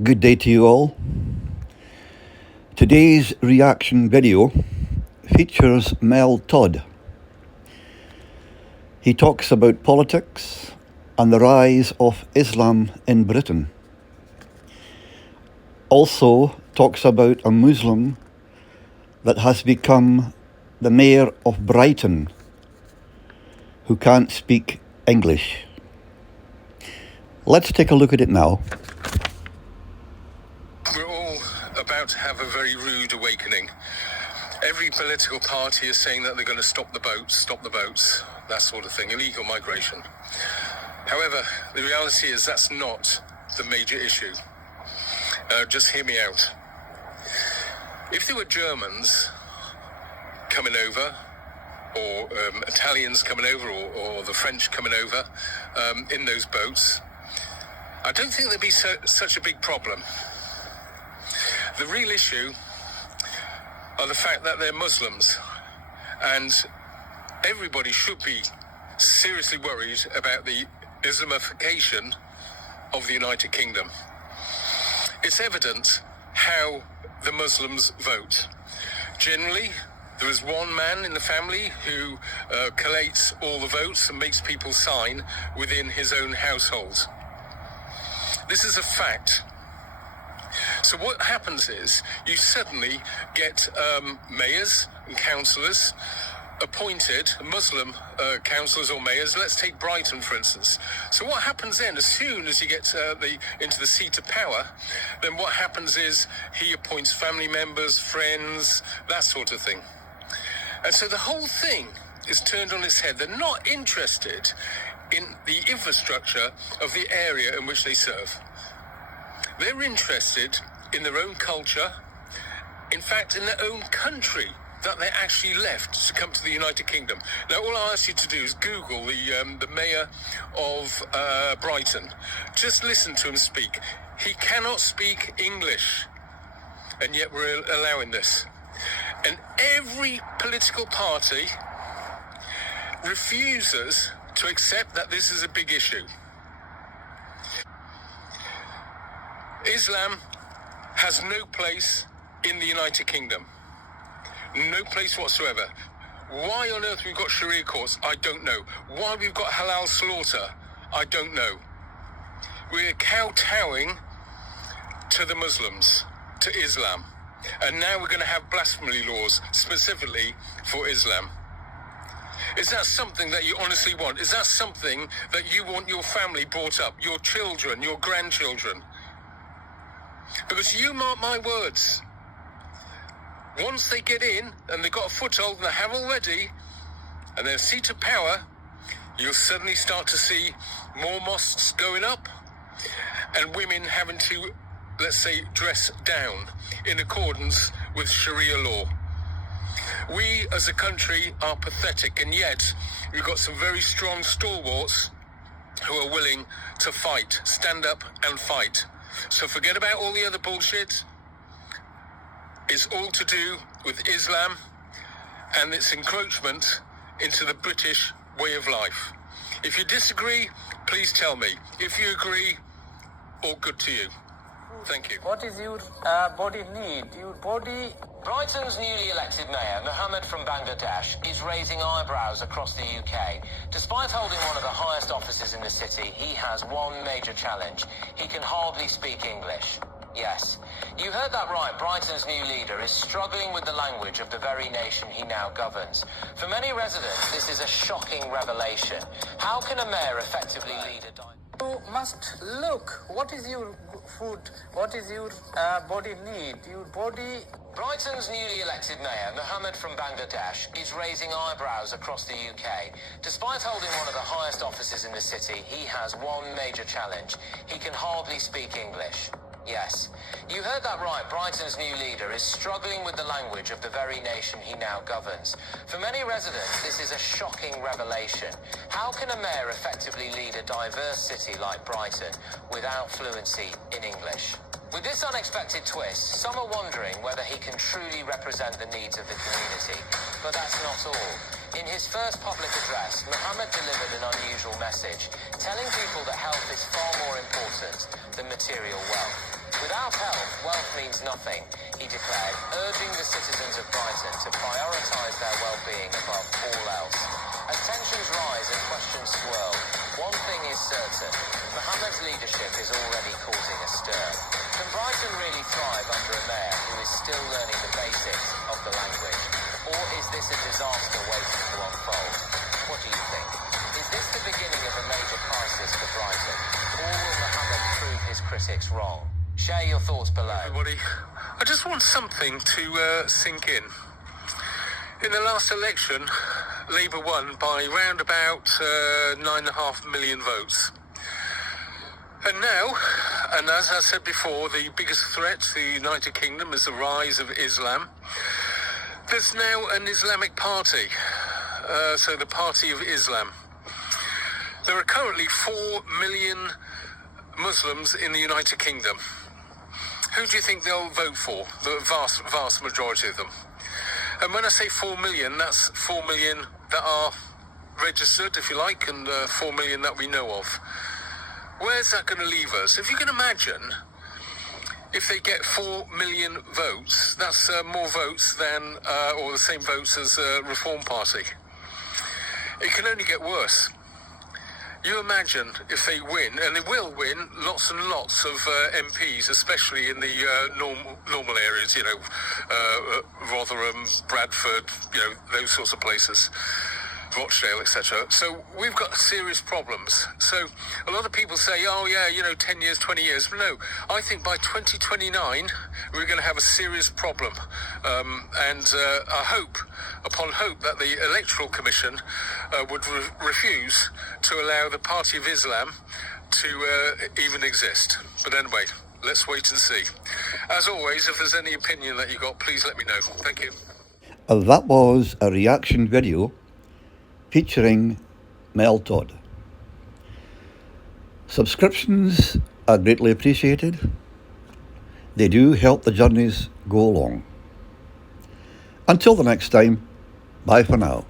Good day to you all. Today's reaction video features Mel Todd. He talks about politics and the rise of Islam in Britain. Also talks about a Muslim that has become the Mayor of Brighton who can't speak English. Let's take a look at it now. We're all about to have a very rude awakening. Every political party is saying that they're going to stop the boats, that sort of thing, illegal migration. However, the reality is that's not the major issue. Just hear me out. If there were Germans coming over, or Italians coming over, or the French coming over in those boats, I don't think there'd be such a big problem. The real issue are the fact that they're Muslims, and everybody should be seriously worried about the Islamification of the United Kingdom. It's evident how the Muslims vote. Generally, there is one man in the family who collates all the votes and makes people sign within his own household. This is a fact. So what happens is you suddenly get mayors and councillors appointed, Muslim councillors or mayors. Let's take Brighton, for instance. So what happens then, as soon as you get into the seat of power, then what happens is he appoints family members, friends, that sort of thing. And so the whole thing is turned on its head. They're not interested in the infrastructure of the area in which they serve. They're interested in their own culture, in fact, in their own country that they actually left to come to the United Kingdom. Now, all I ask you to do is Google the Mayor of Brighton. Just listen to him speak. He cannot speak English, and yet we're allowing this. And every political party refuses to accept that this is a big issue. Islam has no place in the United Kingdom. No place whatsoever. Why on earth we've got Sharia courts, I don't know. Why we've got halal slaughter, I don't know. We're kowtowing to the Muslims, to Islam. And now we're going to have blasphemy laws specifically for Islam. Is that something that you honestly want? Is that something that you want your family brought up, your children, your grandchildren? Because you mark my words, once they get in and they've got a foothold, and they have already, and they're a seat of power, you'll suddenly start to see more mosques going up and women having to, let's say, dress down in accordance with Sharia law. We as a country are pathetic, and yet we've got some very strong stalwarts who are willing to fight, stand up and fight. So forget about all the other bullshit. It's all to do with Islam and its encroachment into the British way of life. If you disagree, please tell me. If you agree, all good to you. Thank you. What is your body need? Your body... Brighton's newly elected mayor, Mohammed from Bangladesh, is raising eyebrows across the UK. Despite holding one of the highest offices in the city, he has one major challenge. He can hardly speak English. Yes, you heard that right. Brighton's new leader is struggling with the language of the very nation he now governs. For many residents, this is a shocking revelation. How can a mayor effectively lead a... You must look. What is your food? What is your body need? Your body... Brighton's newly elected mayor, Mohammed from Bangladesh, is raising eyebrows across the UK. Despite holding one of the highest offices in the city, he has one major challenge. He can hardly speak English. Yes, you heard that right. Brighton's new leader is struggling with the language of the very nation he now governs. For many residents, this is a shocking revelation. How can a mayor effectively lead a diverse city like Brighton without fluency in English? With this unexpected twist, some are wondering whether he can truly represent the needs of the community. But that's not all. In his first public address, Mohammed delivered an unusual message, telling people that health is far more important than material wealth. Without nothing, he declared, urging the citizens of Brighton to prioritise their well-being above all else. As tensions rise and questions swirl, one thing is certain: Mohammed's leadership is already causing a stir. Can Brighton really thrive under a mayor who is still learning the basics of the language? Or is this a disaster waiting to unfold? What do you think? Is this the beginning of a major crisis for Brighton? Or will Mohammed prove his critics wrong? Share your thoughts below. Everybody, I just want something to sink in. In the last election, Labour won by round about 9.5 million votes. And now, and as I said before, the biggest threat to the United Kingdom is the rise of Islam. There's now an Islamic party, so the Party of Islam. There are currently 4 million Muslims in the United Kingdom. Who do you think they'll vote for? The vast majority of them. And when I say 4 million, that's 4 million that are registered, if you like, and 4 million that we know of. Where's that going to leave us? If you can imagine, if they get 4 million votes, that's more votes than, or the same votes as the Reform Party. It can only get worse. You imagine if they win, and they will win, lots and lots of MPs, especially in the normal areas, you know, Rotherham, Bradford, you know, those sorts of places, Rochdale, etc. So we've got serious problems. So a lot of people say, oh yeah, you know, 10 years, 20 years. No, I think by 2029, we're going to have a serious problem. And I hope, upon hope, that the Electoral Commission would refuse to allow the Party of Islam to even exist. But anyway, let's wait and see. As always, if there's any opinion that you got, please let me know. Thank you. That was a reaction video featuring Mel Todd. Subscriptions are greatly appreciated. They do help the journeys go along. Until the next time, bye for now.